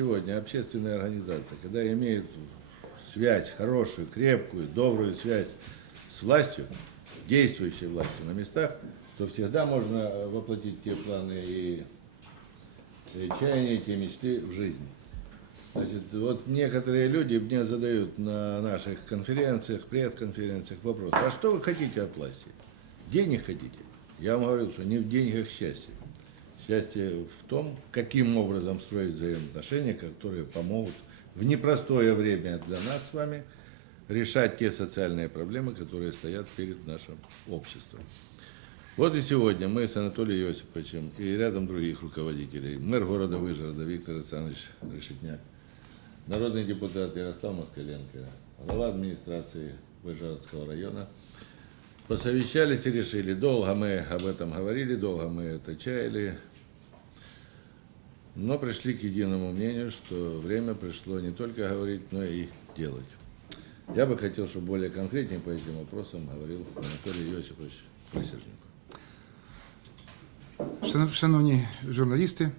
сегодня общественная организация, когда имеет связь, хорошую, крепкую, добрую связь с властью, действующей властью на местах, то всегда можно э, воплотить те планы и, и чаяния, те мечты в жизнь. Значит, вот некоторые люди мне задают на наших конференциях, пресс-конференциях вопрос, а что вы хотите от власти? Денег хотите? Я вам говорил, что не в деньгах счастье. Счастье в том, каким образом строить взаимоотношения, которые помогут в непростое время для нас с вами решать те социальные проблемы, которые стоят перед нашим обществом. Вот и сегодня мы с Анатолием Иосиповичем и рядом других руководителей, мэр города Выжгорода Виктор Александрович Решетняк, народный депутат Ярослав Москаленко, глава администрации Выжгородского района, посовещались и решили, долго мы об этом говорили, долго мы это чаяли, но пришли к единому мнению, что время пришло не только говорить, но и делать. Я бы хотел, чтобы более конкретнее по этим вопросам говорил Анатолий Иосифович Присяжник. Шанов- Шановні журналісти,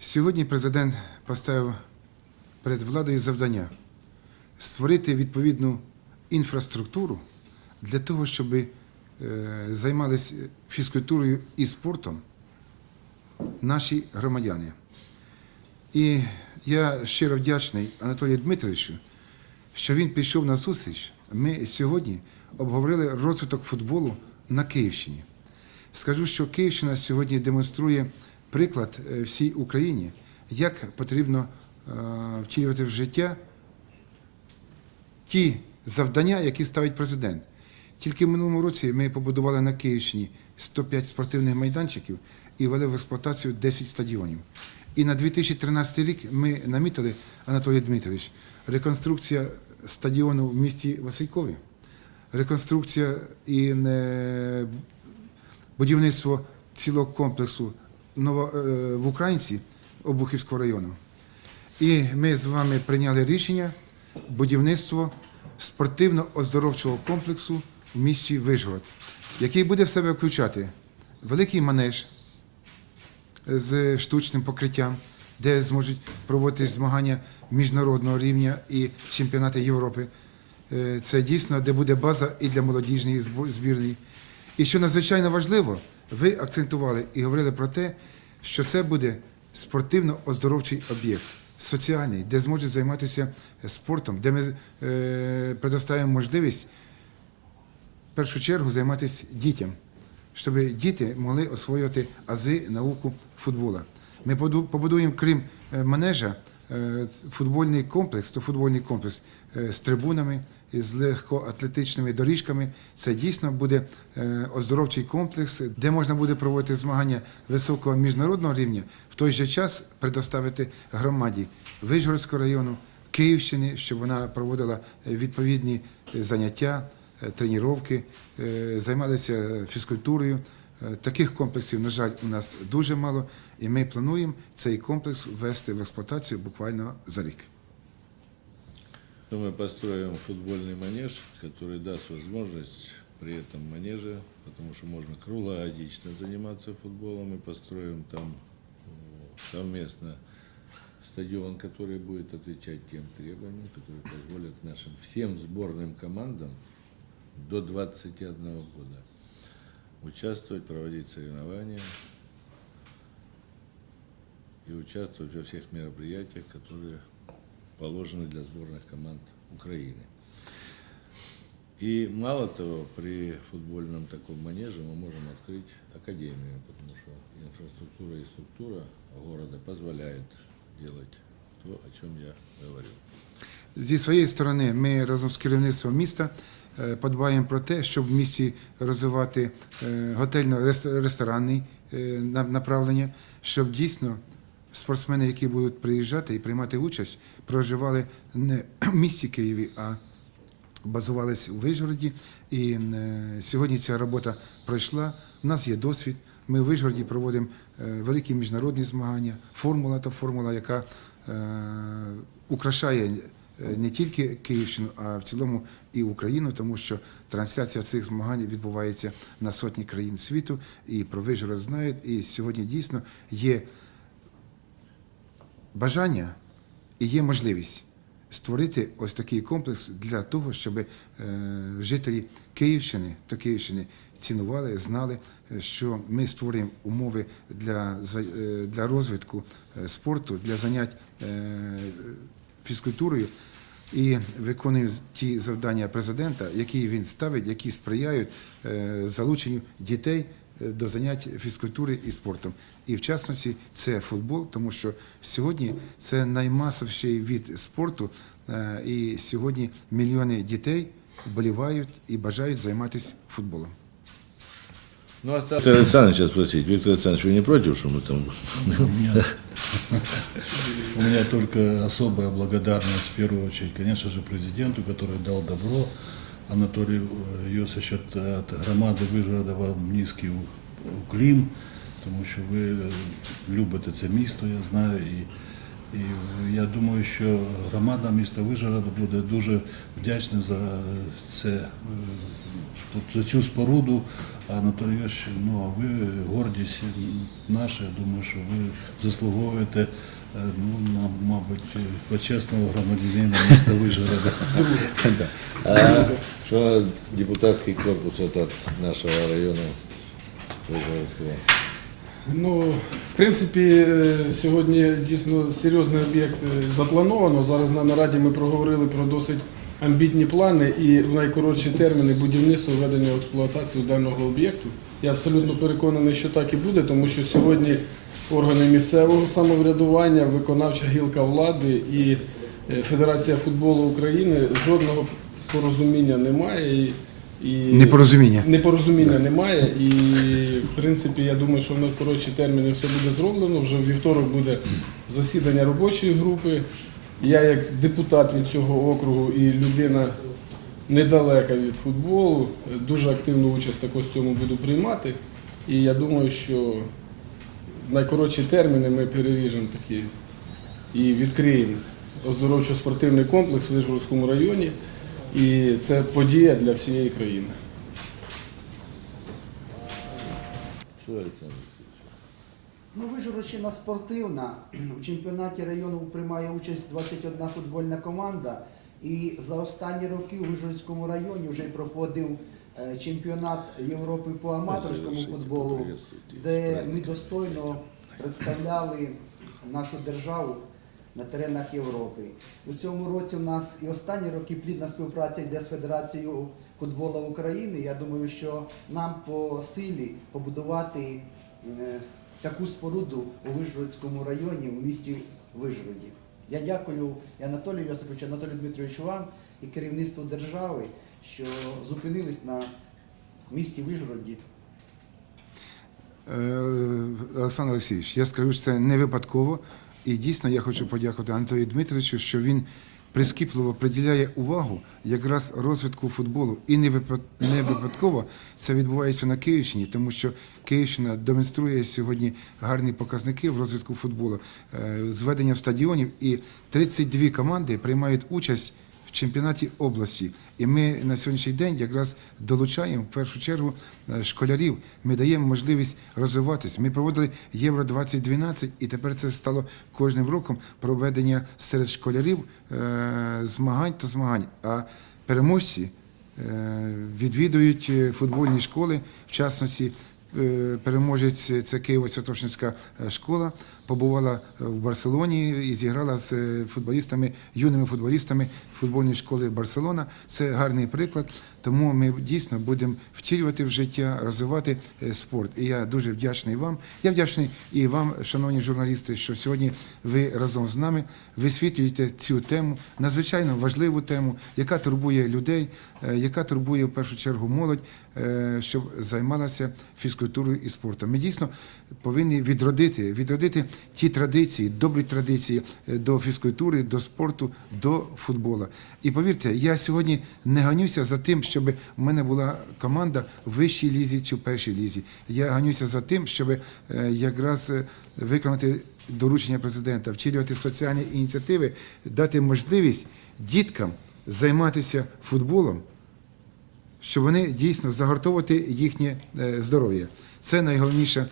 сьогодні президент поставив перед владою завдання створити відповідну інфраструктуру для того, щоб е, займалися фізкультурою і спортом наші громадяни. І я щиро вдячний Анатолію Дмитровичу, що він пішов на зустріч. Ми сьогодні обговорили розвиток футболу на Київщині. Скажу, що Київщина сьогодні демонструє приклад е, всій Україні, як потрібно е, втілювати в життя ті завдання, які ставить президент. Тільки в минулому році ми побудували на Київщині 105 спортивних майданчиків і ввели в експлуатацію 10 стадіонів. І на 2013 рік ми намітили, Анатолій Дмитрович, реконструкція стадіону в місті Василькові, реконструкція і е, будівництво цілого комплексу е, в Українці Обухівського району. І ми з вами прийняли рішення будівництво спортивно-оздоровчого комплексу в місті Вишгород, який буде в себе включати великий манеж з штучним покриттям, де зможуть проводитись змагання міжнародного рівня і чемпіонати Європи. Е, Це дійсно, де буде база і для молодіжної збірної. І що надзвичайно важливо, ви акцентували і говорили про те, що це буде спортивно-оздоровчий об'єкт, соціальний, де зможуть займатися спортом, де ми е, предоставимо можливість в першу чергу займатися дітям, щоб діти могли освоювати ази науку футбола. Ми побудуємо, крім е, манежа, е, футбольний комплекс, то футбольний комплекс е, з трибунами, з легкоатлетичними доріжками. Це дійсно буде оздоровчий комплекс, де можна буде проводити змагання високого міжнародного рівня, в той же час предоставити громаді Вишгородського району, Київщини, щоб вона проводила відповідні заняття, тренування, е, займалися фізкультурою. Е, Таких комплексів, на жаль, у нас дуже мало, і ми плануємо цей комплекс ввести в експлуатацію буквально за рік. То Мы построим футбольный манеж, который даст возможность при этом манеже, потому что можно круглогодично заниматься футболом, мы построим там э, совместно стадион, который будет отвечать тем требованиям, которые позволят нашим всем сборным командам до 21 года участвовать, проводить соревнования и участвовать во всех мероприятиях, которые положены для сборных команд Украины. И мало того, при футбольном таком манеже мы можем открыть академию, потому что инфраструктура и структура города позволяет делать то, о чем я говорил. Зі своєї сторони, ми разом з керівництвом міста е, подбаємо про те, щоб в місті розвивати е, готельно-ресторанне направлення, щоб дійсно спортсмени, які будуть приїжджати і приймати участь, проживали не в місті Києві, а базувались у Вишгороді. І е, сьогодні ця робота пройшла. У нас є досвід. Ми в Вишгороді проводимо е, великі міжнародні змагання. Формула та формула, яка е, украшає е, не тільки Київщину, а в цілому і Україну, тому що трансляція цих змагань відбувається на сотні країн світу, і про Вишгород знають. І сьогодні дійсно є бажання і є можливість створити ось такий комплекс для того, щоб е, жителі Київщини та Київщини цінували, знали, е, що ми створюємо умови для, е, для розвитку е, спорту, для занять е, фізкультурою і виконуємо ті завдання президента, які він ставить, які сприяють е, залученню дітей е, до занять фізкультури і спортом. І в частності це футбол, тому що сьогодні це наймасовіший від спорту, е, і сьогодні мільйони дітей вболівають і бажають займатися футболом. Ну, осталось Виктора Александровича спросить. Виктор Александрович, вы не против, что мы там... У меня, только особая благодарность, в первую очередь, конечно же, президенту, который дал добро. Анатолию Йосичу от, от громади Вижгорода вам низький уклін, тому що ви е, любите це місто, я знаю. І, і я думаю, що громада міста Вижгорода буде дуже вдячна за це, е, за цю споруду. Анатолій Йосифович, ну а ви гордість наша, я думаю, що ви заслуговуєте е, ну, мабуть, почесного громадянина міста Вижгорода. Что депутатский корпус этот нашего района Вышгородского? Ну, в принципі, сьогодні дійсно серйозний об'єкт е, заплановано. Зараз на нараді ми проговорили про досить амбітні плани і в найкоротші терміни будівництва введення в експлуатацію даного об'єкту. Я абсолютно переконаний, що так і буде, тому що сьогодні органи місцевого самоврядування, виконавча гілка влади і е, Федерація футболу України жодного порозуміння немає. І, і Непорозуміння. Непорозуміння немає, і в принципі я думаю, що в найкоротші терміни все буде зроблено. Вже в вівторок буде засідання робочої групи. Я, як депутат від цього округу і людина недалека від футболу, дуже активну участь також в цьому буду приймати. І я думаю, що в найкоротші терміни ми переріжемо такі і відкриємо оздоровчо-спортивний комплекс в Вишгородському районі. І це подія для всієї країни. Ну, Вижгородщина спортивна. У чемпіонаті району приймає участь 21 футбольна команда. І за останні роки у Вижгородському районі вже проходив е, чемпіонат Європи по аматорському футболу, де ми достойно представляли нашу державу на теренах Європи. У цьому році у нас і останні роки плідна співпраця йде з Федерацією футболу України. Я думаю, що нам по силі побудувати е, таку споруду у Вижгородському районі, у місті Вижгороді. Я дякую Анатолію Йосиповичу, Анатолію Дмитровичу вам і керівництву держави, що зупинились на місті Вижгороді. Е, Олександр Олексійович, я скажу, що це не випадково. І дійсно я хочу подякувати Анатолію Дмитровичу, що він прискіпливо приділяє увагу якраз розвитку футболу. І не випад- випадково це відбувається на Київщині, тому що Київщина демонструє сьогодні гарні показники в розвитку футболу, Е, зведення в стадіонів, і 32 команди приймають участь чемпіонаті області. І ми на сьогоднішній день якраз долучаємо в першу чергу е, школярів. Ми даємо можливість розвиватись. Ми проводили Євро 2012 і тепер це стало кожним роком проведення серед школярів е, змагань та змагань. А переможці е, відвідують футбольні школи, в частності. Переможець це Києво-Святошинська школа побувала е, в Барселоні і зіграла з е, футболістами, юними футболістами футбольної школи Барселона. Це гарний приклад. Тому ми дійсно будемо втілювати в життя, розвивати е, спорт. І я дуже вдячний вам. Я вдячний і вам, шановні журналісти, що сьогодні ви разом з нами висвітлюєте цю тему, надзвичайно важливу тему, яка турбує людей, е, яка турбує в першу чергу молодь, е, щоб займалася фізкультурою і спортом. Ми дійсно повинні відродити, відродити ті традиції, добрі традиції до фізкультури, до спорту, до футбола. І повірте, я сьогодні не ганюся за тим, щоб у мене була команда в вищій лізі чи в першій лізі. Я ганюся за тим, щоб е, якраз е, виконати доручення президента, втілювати соціальні ініціативи, дати можливість діткам займатися футболом, щоб вони дійсно загартовувати їхнє е, здоров'я. Це найголовніша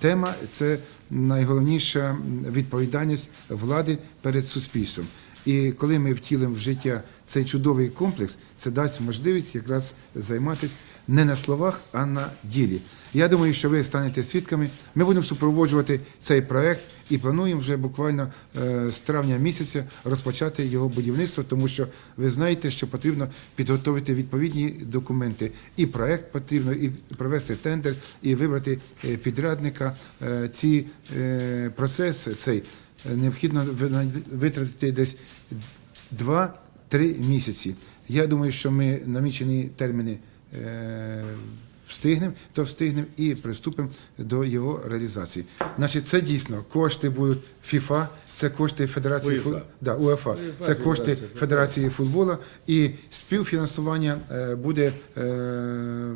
тема, це найголовніша відповідальність влади перед суспільством. І коли ми втілимо в життя цей чудовий комплекс, це дасть можливість якраз займатися не на словах, а на ділі. Я думаю, що ви станете свідками. Ми будемо супроводжувати цей проект і плануємо вже буквально е, з травня місяця розпочати його будівництво, тому що ви знаєте, що потрібно підготовити відповідні документи. І проект потрібно, і провести тендер, і вибрати е, підрядника. Е, Ці процеси цей необхідно ви- витратити десь 2-3 місяці. Я думаю, що ми намічені терміни е, встигнемо, то встигнемо і приступимо до його реалізації. Значить, це дійсно кошти будуть ФІФА, це кошти Федерації УЄФА. Да, УЕФА. УЄФА, Це кошти Федерації футболу і співфінансування е, буде е,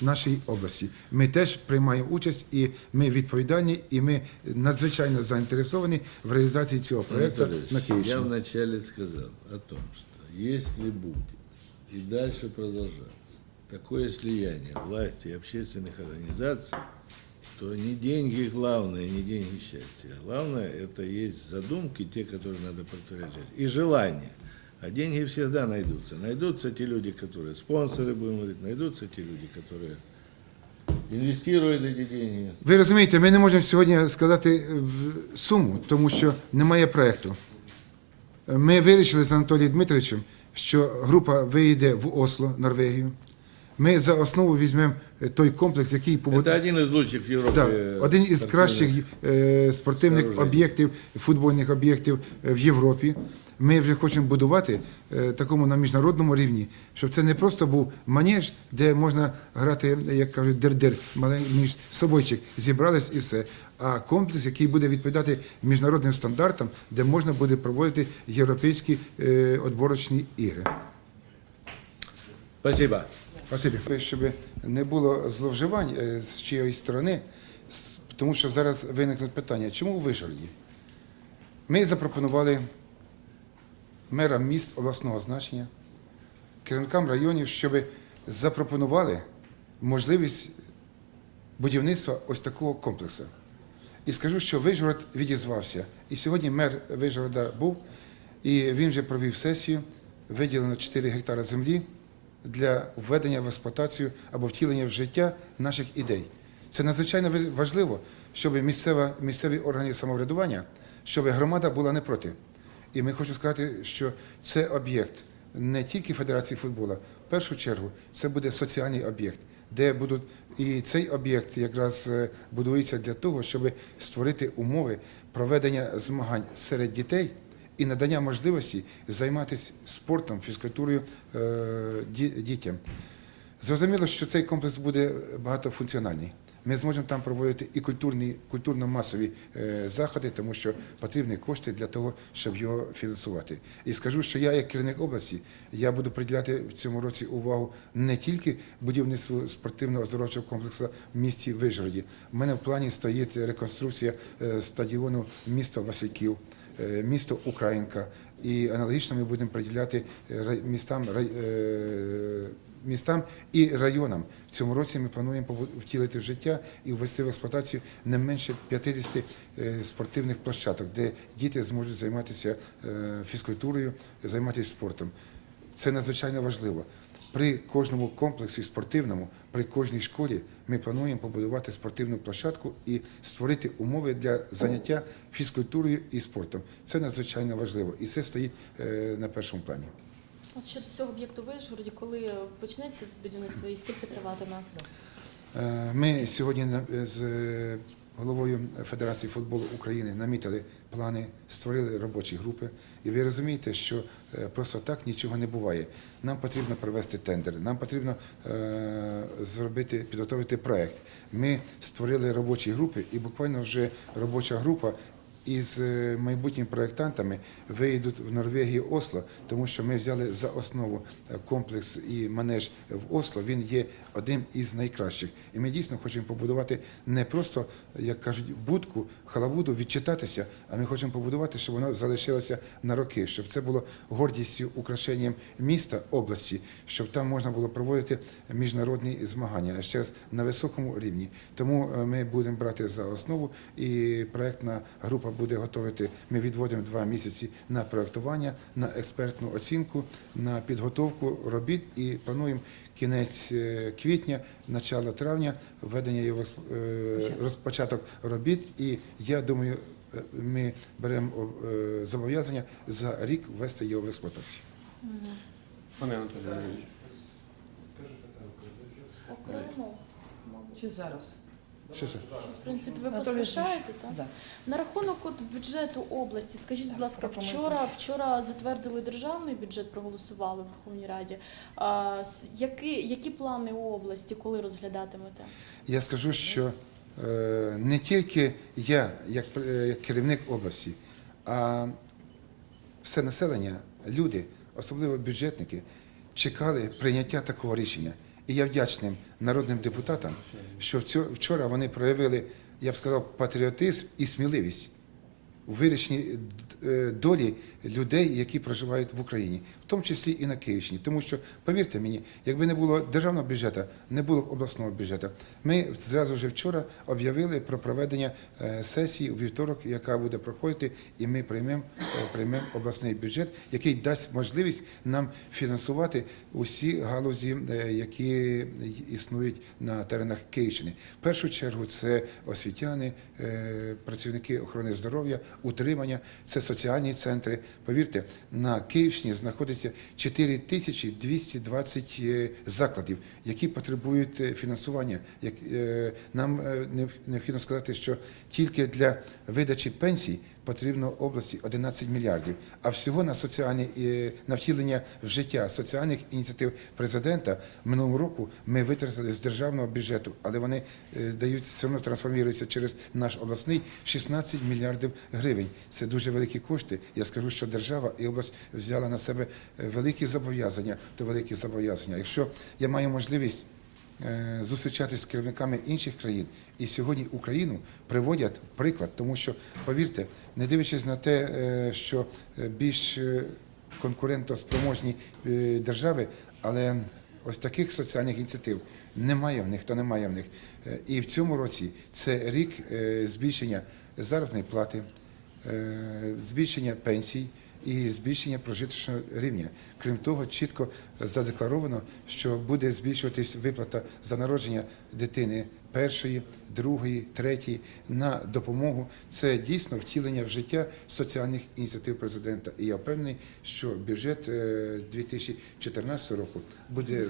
нашій області. Ми теж приймаємо участь, і ми відповідальні, і ми надзвичайно заінтересовані в реалізації цього Анатолий на Ильич, я Київщині. вначале сказал о том, что если будет и дальше продолжаться такое слияние власти и общественных организаций, то не деньги главное, не деньги счастья. А Главное это есть задумки, те, которые надо подтверждать, и желание. А деньги всегда найдутся. Найдутся те люди, которые спонсоры, будем говорить, найдутся те люди, которые инвестируют эти деньги. Ви розумієте, ми не можемо сьогодні сказати е, в суму, тому що немає проєкту. Ми вирішили з Анатолієм Дмитровичем, що група виїде в Осло, Норвегію. Ми за основу візьмемо е, той комплекс, який Это побудований. один из лучших в Европе. Да, э, один із спортивных кращих е, спортивних сооружень. об'єктів, футбольних об'єктів е, в Європі. Ми вже хочемо будувати е, такому на міжнародному рівні, щоб це не просто був манеж, де можна грати, як кажуть, дер-дер, маленький між собойчик, зібрались і все. А комплекс, який буде відповідати міжнародним стандартам, де можна буде проводити європейські е, отборочні ігри. Спасибо. Спасибі. Щоб не було зловживань е, з чиєїсь сторони, тому що зараз виникнуть питання, чому у Вишгороді? Ми запропонували мерам міст обласного значення, керівникам районів, щоб запропонували можливість будівництва ось такого комплексу. І скажу, що Вишгород відізвався. І сьогодні мер Вишгорода був, і він вже провів сесію, виділено 4 гектари землі для введення в експлуатацію або втілення в життя наших ідей. Це надзвичайно ви- важливо, щоб місцева, місцеві органи самоврядування, щоб громада була не проти. І ми хочу сказати, що це об'єкт не тільки Федерації футболу, в першу чергу це буде соціальний об'єкт, де будуть і цей об'єкт якраз е, будується для того, щоб створити умови проведення змагань серед дітей і надання можливості займатися спортом, фізкультурою е, дітям. Зрозуміло, що цей комплекс буде багатофункціональний. Ми зможемо там проводити і культурні, культурно-масові е, заходи, тому що потрібні кошти для того, щоб його фінансувати. І скажу, що я, як керівник області, я буду приділяти в цьому році увагу не тільки будівництву спортивного оздоровчого комплексу в місті Вижгороді. У мене в плані стоїть реконструкція е, стадіону міста Васильків, місто Українка. І аналогічно ми будемо приділяти е, містам е, містам і районам. В цьому році ми плануємо втілити в життя і ввести в експлуатацію не менше 50 е, спортивних площадок, де діти зможуть займатися е, фізкультурою, займатися спортом. Це надзвичайно важливо. При кожному комплексі спортивному, при кожній школі ми плануємо побудувати спортивну площадку і створити умови для заняття фізкультурою і спортом. Це надзвичайно важливо, і це стоїть е, на першому плані. От щодо цього об'єкту в Вишгороді, коли почнеться будівництво і скільки триватиме? Е, Ми сьогодні з е, головою Федерації футболу України намітили плани, створили робочі групи. І ви розумієте, що е, просто так нічого не буває. Нам потрібно провести тендер, нам потрібно е, зробити, підготовити проект. Ми створили робочі групи, і буквально вже робоча група із е, майбутніми проєктантами виїдуть в Норвегію Осло, тому що ми взяли за основу е, комплекс і манеж в Осло. Він є одним із найкращих. І ми дійсно хочемо побудувати не просто, як кажуть, будку, халабуду, відчитатися, а ми хочемо побудувати, щоб воно залишилося на роки, щоб це було гордістю, украшенням міста, області, щоб там можна було проводити міжнародні змагання, ще раз на високому рівні. Тому е, ми будемо брати за основу, і проектна група буде готувати. Ми відводимо два місяці на проектування, на експертну оцінку, на підготовку робіт і плануємо кінець е, квітня, начало травня, введення його е, розпочаток робіт. І я думаю, е, ми беремо зобов'язання за рік ввести його в експлуатацію. Пане Анатолій Леонідович, Окремо. Чи зараз? Що це? В принципі, ви Анатолій поспішаєте, так? Да. На рахунок от бюджету області, скажіть, будь ласка, вчора, вчора затвердили державний бюджет, проголосували в Верховній Раді. А, с- які, які плани у області, коли розглядатимете? Я скажу, що е, не тільки я, як, е, як керівник області, а все населення, люди, особливо бюджетники, чекали прийняття такого рішення. І я вдячним народним депутатам, що вчора вони проявили, я б сказав, патріотизм і сміливість у вирішенні е, долі людей, які проживають в Україні, в тому числі і на Київщині. Тому що, повірте мені, якби не було державного бюджету, не було б обласного бюджету. Ми зразу вже вчора об'явили про проведення е, сесії у вівторок, яка буде проходити, і ми приймемо е, приймемо обласний бюджет, який дасть можливість нам фінансувати усі галузі, е, які існують на теренах Київщини. В першу чергу це освітяни, працівники охорони здоров'я, утримання, це соціальні центри. Повірте, на Київщині знаходиться 4220 е, закладів, які потребують е, фінансування. Е, Нам необхідно сказати, що тільки для видачі пенсій потрібно області 11 мільярдів. А всього на соціальні е, на втілення в життя соціальних ініціатив президента минулого року ми витратили з державного бюджету, але вони е, дають все одно трансформуються через наш обласний 16 мільярдів гривень. Це дуже великі кошти. Я скажу, що держава і область взяла на себе е, великі зобов'язання, то великі зобов'язання. Якщо я маю можливість зустрічатися з керівниками інших країн, і сьогодні Україну приводять в приклад, тому що повірте, не дивлячись на те, е, що е, більш е, конкурентоспроможні держави, але ось таких соціальних ініціатив немає в них, то немає в них. І в цьому році це рік збільшення заробітної плати, збільшення пенсій і збільшення прожиточного рівня. Крім того, чітко задекларовано, що буде збільшуватись виплата за народження дитини першої, другої, третьої на допомогу. Це дійсно втілення в життя соціальних ініціатив президента. І я впевнений, що бюджет е, 2014 року буде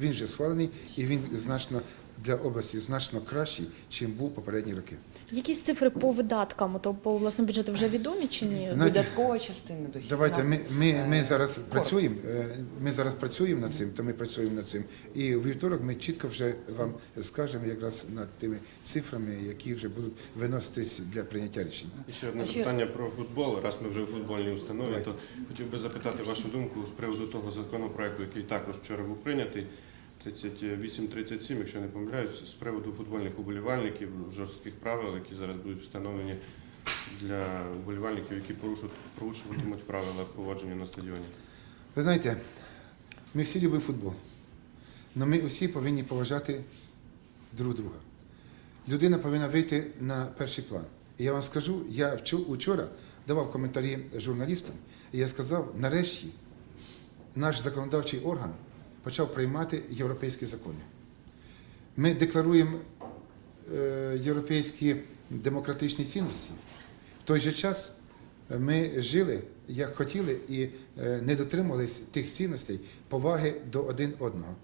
він вже схвалений і він значно для області значно кращий, чим був попередні роки. Якісь цифри по видаткам, то по обласному бюджету вже відомі чи ні? Знаєте, Видаткова частина дохідна. Давайте ми, ми, ми Е, зараз працюємо. е, Ми зараз працюємо над цим, то ми працюємо над цим. І у вівторок ми чітко вже вам скажемо якраз над тими цифрами, які вже будуть виноситись для прийняття рішень. І ще одне ще- питання про футбол. Раз ми вже у футбольній установі, Давайте. то хотів би запитати вашу думку з приводу того законопроекту, який також вчора був прийнятий. 38-37, якщо не помиляюсь, з приводу футбольних уболівальників, жорстких правил, які зараз будуть встановлені для уболівальників, які порушуватимуть правила поводження на стадіоні. Ви знаєте, ми всі любимо футбол, але ми усі повинні поважати друг друга. Людина повинна вийти на перший план. І я вам скажу, я вчора давав коментарі журналістам, і я сказав, нарешті наш законодавчий орган почав приймати європейські закони. Ми декларуємо е, європейські демократичні цінності. В той же час ми жили, як хотіли, і е, не дотримувались тих цінностей поваги до один одного.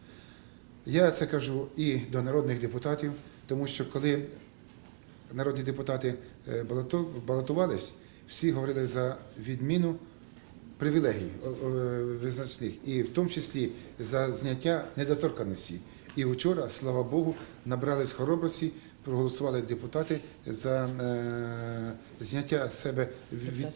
Я це кажу і до народних депутатів, тому що коли народні депутати е, балотувались, всі говорили за відміну привілегій визначних, і в тому числі за зняття недоторканності. І вчора, слава Богу, набрались хоробрості, проголосували депутати за е, зняття з себе від,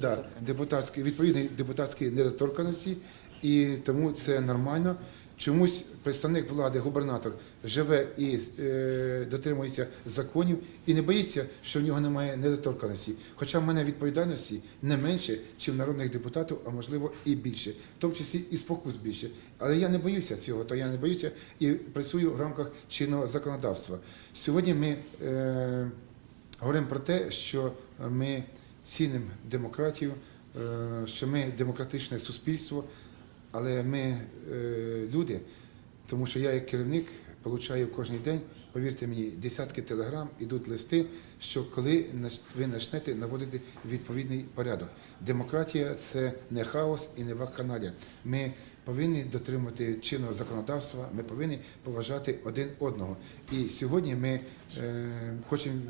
да, депутатської відповідної депутатської недоторканності, і тому це нормально. Чомусь представник влади, губернатор, живе і е, дотримується законів і не боїться, що в нього немає недоторканості. Хоча в мене відповідальності не менше, в народних депутатів, а можливо і більше, в тому числі і спокус більше. Але я не боюся цього, то я не боюся і працюю в рамках чинного законодавства. Сьогодні ми е, говоримо про те, що ми цінимо демократію, е, що ми демократичне суспільство, але ми е, люди, тому що я як керівник получаю кожен день, повірте мені, десятки телеграм, ідуть листи, що коли ви почнете наводити відповідний порядок. Демократія це не хаос і не вакханалія. Ми повинні дотримувати чинного законодавства, ми повинні поважати один одного. І сьогодні ми е, хочемо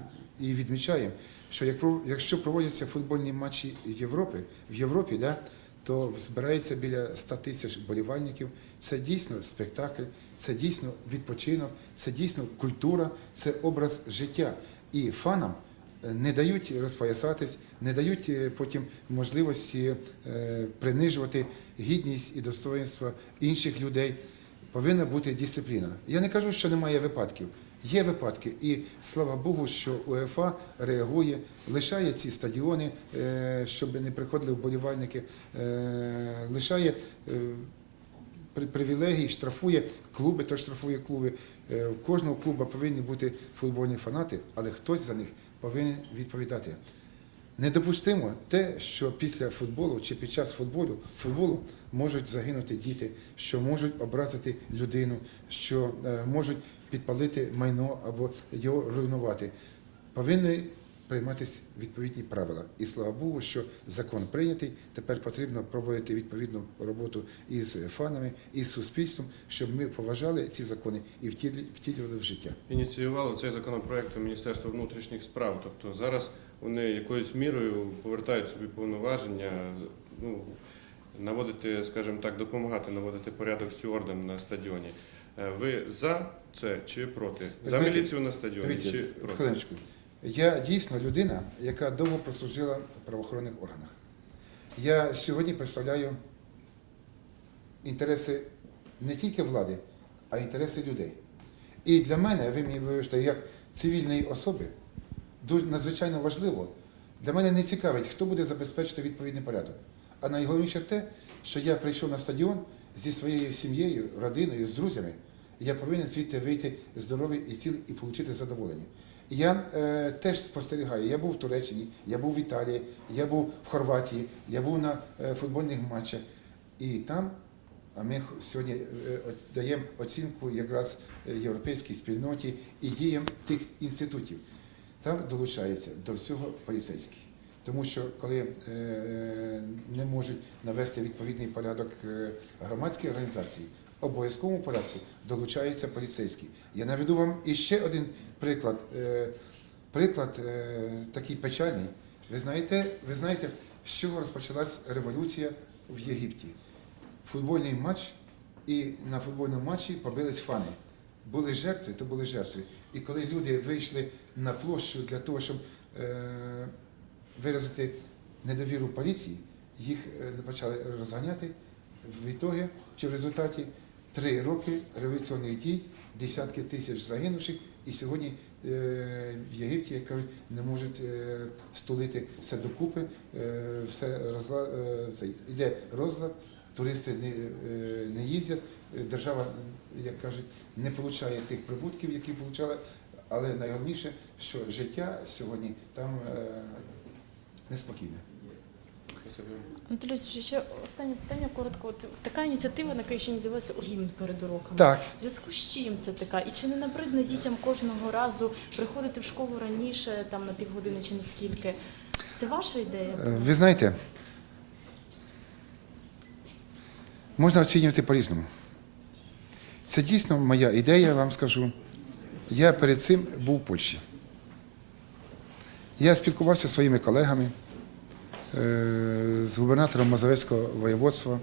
і відмічаємо, що якщо проводяться футбольні матчі Європи, в Європі, да, то збирається біля 100 тисяч болівальників. Це дійсно спектакль, це дійсно відпочинок, це дійсно культура, це образ життя. І фанам е, не дають розпоясатись, не дають е, потім можливості е, принижувати гідність і достоинство інших людей. Повинна бути дисципліна. Я не кажу, що немає випадків. Є випадки, і слава Богу, що УЕФА реагує, лишає ці стадіони, е, щоб не приходили вболівальники, е, лишає е, при- привілегій, штрафує клуби, то штрафує клуби. У кожного клубу повинні бути футбольні фанати, але хтось за них повинен відповідати. Недопустимо те, що після футболу чи під час футболу, футболу можуть загинути діти, що можуть образити людину, що можуть підпалити майно або його руйнувати. Повинні прийматися відповідні правила. І слава Богу, що закон прийнятий. Тепер потрібно проводити відповідну роботу із фанами, із суспільством, щоб ми поважали ці закони і втілювали в життя. Ініціювало цей законопроект Міністерство внутрішніх справ. Тобто зараз вони якоюсь мірою повертають собі повноваження, ну, наводити, скажімо так, допомагати наводити порядок стюардам на стадіоні. Е, Ви за це чи проти? Ви За знаєте, міліцію на стадіоні Дивіться, чи проти? хвилиночку. Я дійсно людина, яка довго прослужила в правоохоронних органах. Я сьогодні представляю інтереси не тільки влади, а й інтереси людей. І для мене, ви мені вибачте, як цивільної особи, дуже надзвичайно важливо. Для мене не цікавить, хто буде забезпечити відповідний порядок. А найголовніше те, що я прийшов на стадіон зі своєю сім'єю, родиною, з друзями. Я повинен звідти вийти здоровий і цілий і отримати задоволення. Я е, теж спостерігаю. Я був в Туреччині, я був в Італії, я був в Хорватії, я був на е, футбольних матчах. І там, а ми сьогодні е, даємо оцінку якраз е, європейській спільноті і діям тих інститутів. Там долучається до всього поліцейський. Тому що коли е, не можуть навести відповідний порядок е, громадські організації, в обов'язковому порядку долучаються поліцейські. Я наведу вам іще один приклад. Е, приклад е, такий печальний. Ви знаєте, ви знаєте, з чого розпочалась революція в Єгипті? Футбольний матч, і на футбольному матчі побились фани. Були жертви, то були жертви. І коли люди вийшли на площу для того, щоб е, виразити недовіру поліції, їх е, почали розганяти. В ітогі, чи в результаті три роки революційних дій, десятки тисяч загинувших, і сьогодні е, в Єгипті, як кажуть, не можуть е, стулити все докупи, все розла, е, цей, іде розлад, туристи не, не їздять, держава, як кажуть, не отримує тих прибутків, які отримала, але найголовніше, що життя сьогодні там неспокійне. Спасибі. Анатолій, ще останнє питання коротко. От така ініціатива на Київщині з'явилася гімн перед уроками. Так. В зв'язку з чим це така? І чи не набридне дітям кожного разу приходити в школу раніше, там на півгодини чи на скільки? Це ваша ідея? Е, Ви знаєте, можна оцінювати по-різному. Це дійсно моя ідея, я вам скажу. Я перед цим був в Польщі. Я спілкувався зі своїми колегами з губернатором Мазовецького воєводства.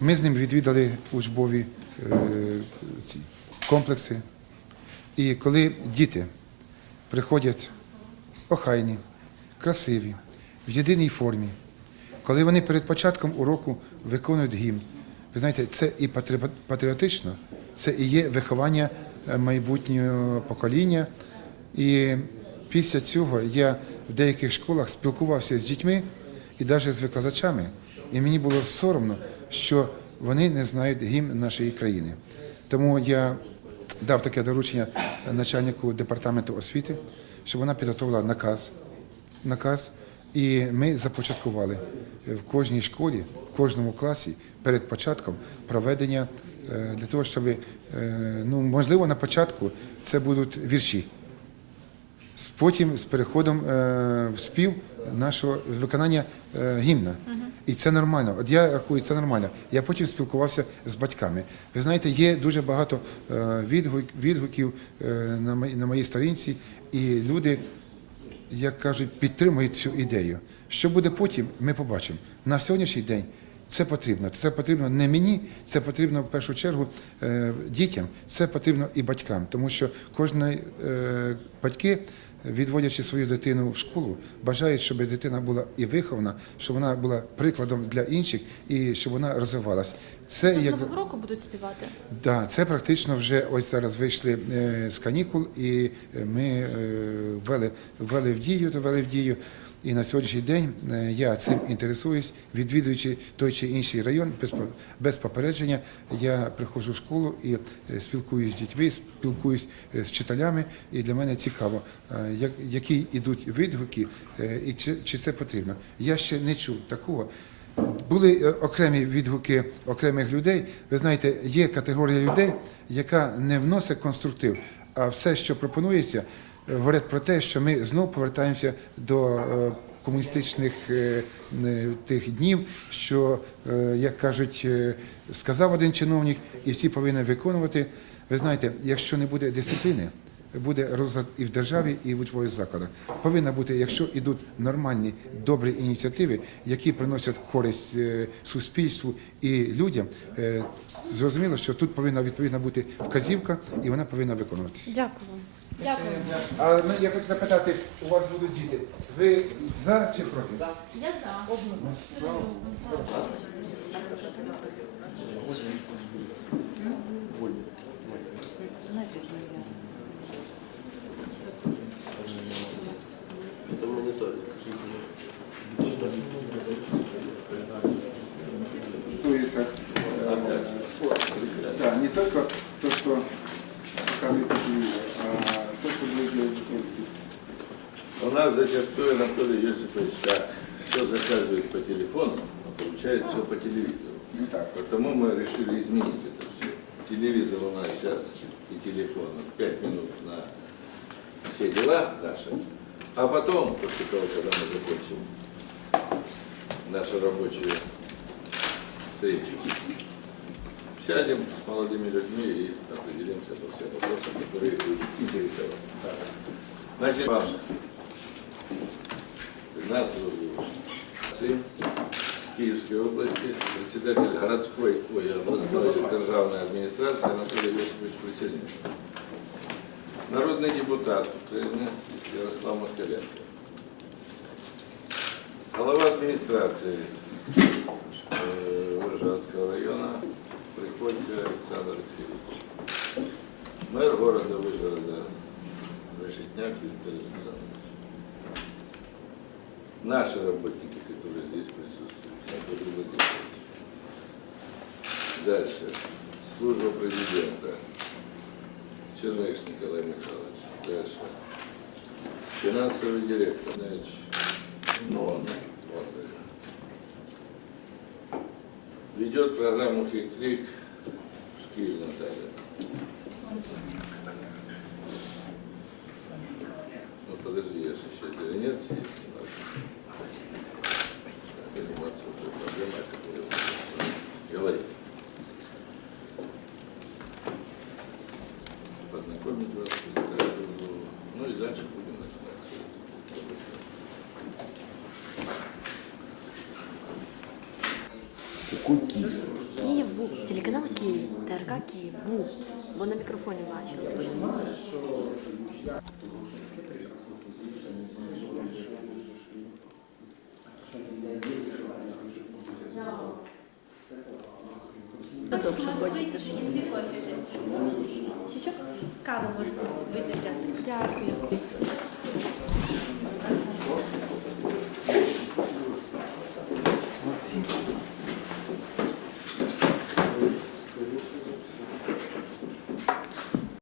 Ми з ним відвідали учбові е, комплекси. І коли діти приходять охайні, красиві, в єдиній формі, коли вони перед початком уроку виконують гімн, Ви знаєте, це і патріотично, це і є виховання е, майбутнього покоління. І після цього я в деяких школах спілкувався з дітьми і навіть з викладачами. І мені було соромно, що вони не знають гімн нашої країни. Тому я дав таке доручення начальнику департаменту освіти, щоб вона підготувала наказ. наказ. І ми започаткували в кожній школі, в кожному класі перед початком проведення е, для того, щоб, е, ну, можливо, на початку це будуть вірші. Потім з переходом е, в спів нашого виконання е, гімна. І це нормально. От я рахую, це нормально. Я потім спілкувався з батьками. Ви знаєте, є дуже багато е, відгук- відгуків на моїй- сторінці, і люди, як кажуть, підтримують цю ідею. Що буде потім, ми побачимо. На сьогоднішній день це потрібно. Це потрібно не мені, це потрібно в першу чергу дітям, це потрібно і батькам, тому що кожні батьки, відводячи свою дитину в школу, бажають, щоб дитина була і вихована, щоб вона була прикладом для інших і щоб вона розвивалась. Це, Це з нового року будуть співати. Да, це практично вже ось зараз вийшли е, з канікул, і е, ми е, ввели, ввели в дію, то ввели в дію. І на сьогоднішній день е, я цим інтересуюсь, відвідуючи той чи інший район без, по- попередження. Я приходжу в школу і е, спілкуюсь з дітьми, спілкуюсь е, з вчителями, і для мене цікаво, які йдуть відгуки, і чи, це потрібно. Я ще не чув такого. Були окремі відгуки окремих людей. Ви знаєте, є категорія людей, яка не вносить конструктив, а все, що пропонується, говорять про те, що ми знов повертаємося до е, комуністичних е, е, тих днів, що, е, як кажуть, е, сказав один чиновник, і всі повинні виконувати. Ви знаєте, якщо не буде дисципліни, буде розлад і в державі, і в учбових закладах. Повинна бути, якщо йдуть нормальні, добрі ініціативи, які приносять користь е, суспільству і людям. е, Зрозуміло, що тут повинна відповідно бути вказівка, і вона повинна виконуватися. Дякую. Дякую. А ми- я хочу запитати, у вас будуть діти. Ви за чи проти? За. Я за. Однозначно. за. Зачастую Анатолий Йосипович так все заказывает по телефону, а получает все по телевизору. Не так. Потому мы решили изменить это все. Телевизор у нас сейчас и телефон пять минут на все дела наши. А потом, после того, когда мы закончим нашу рабочую встречу, сядем с молодыми людьми и определимся по всем вопросам, которые интересовать. Значит, вам 15 сын Киевской области, председатель городской, ой, областной державной администрации Анатолий Йосипович Присяжнин. Народный депутат Украины Ярослав Москаленко. Голова администрации э, Выржанского района Приходько Александр Алексеевич. Мэр города Выжгорода Решетняк Виктор Александрович. Наши работники, которые здесь присутствуют. Дальше. Служба президента. Черныш Николай Михайлович. Дальше. Финансовый директор. Он, он, Ведет программу «Хитрик» Шкиль Наталья. Бо на мікрофоні бачили. я хочеться. Що Каву можете вийти взяти.